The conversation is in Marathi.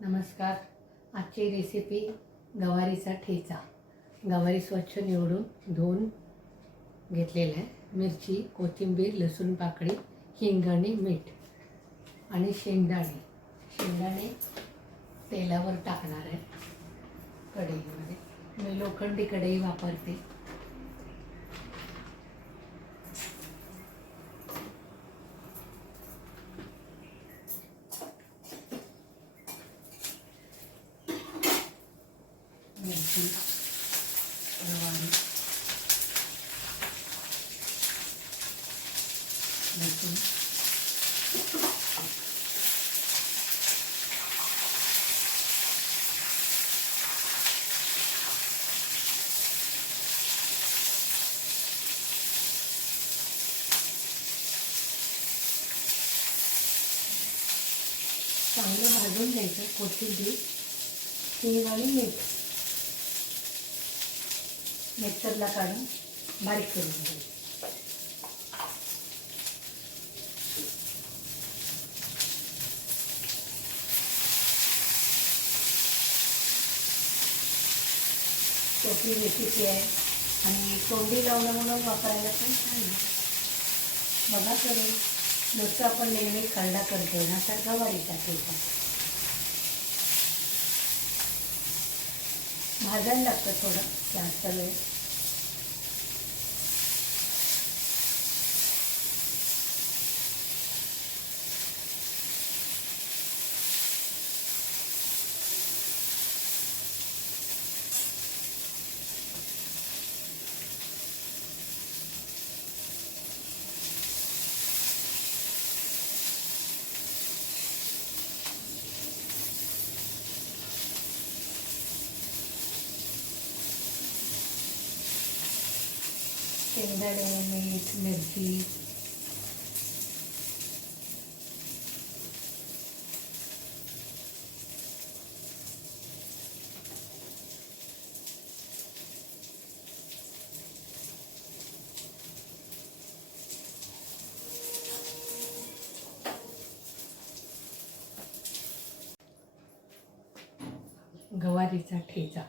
नमस्कार. आजची रेसिपी गवारीचा ठेचा. गवारी स्वच्छ निवडून धुवून घेतलेला आहे. मिरची कोथिंबीर लसूण पाकळी हिंग आणि मीठ आणि शेंगदाणे. शेंगदाणे तेलावर टाकणार आहे कढईमध्ये. मी लोखंडी कढई वापरते. मिरची गवारी लसूण चांगलं भाजून घ्यायचं कोथिंबीर हिंग आणि मीठ. मिक्सरला काढून बारीक करून घ्यायचं. सोपी रेसिपी आहे. आणि तोंडी लावणं म्हणून वापरायला पण छान आहे. बघा तरी नुसतं आपण नेहमी खरडा करतो ना तर गवारीचा ठेचा. भाजायला लागतं थोडं जास्त वेळ. शेंगदाणे मीठ मिरची. गवारीचा ठेचा.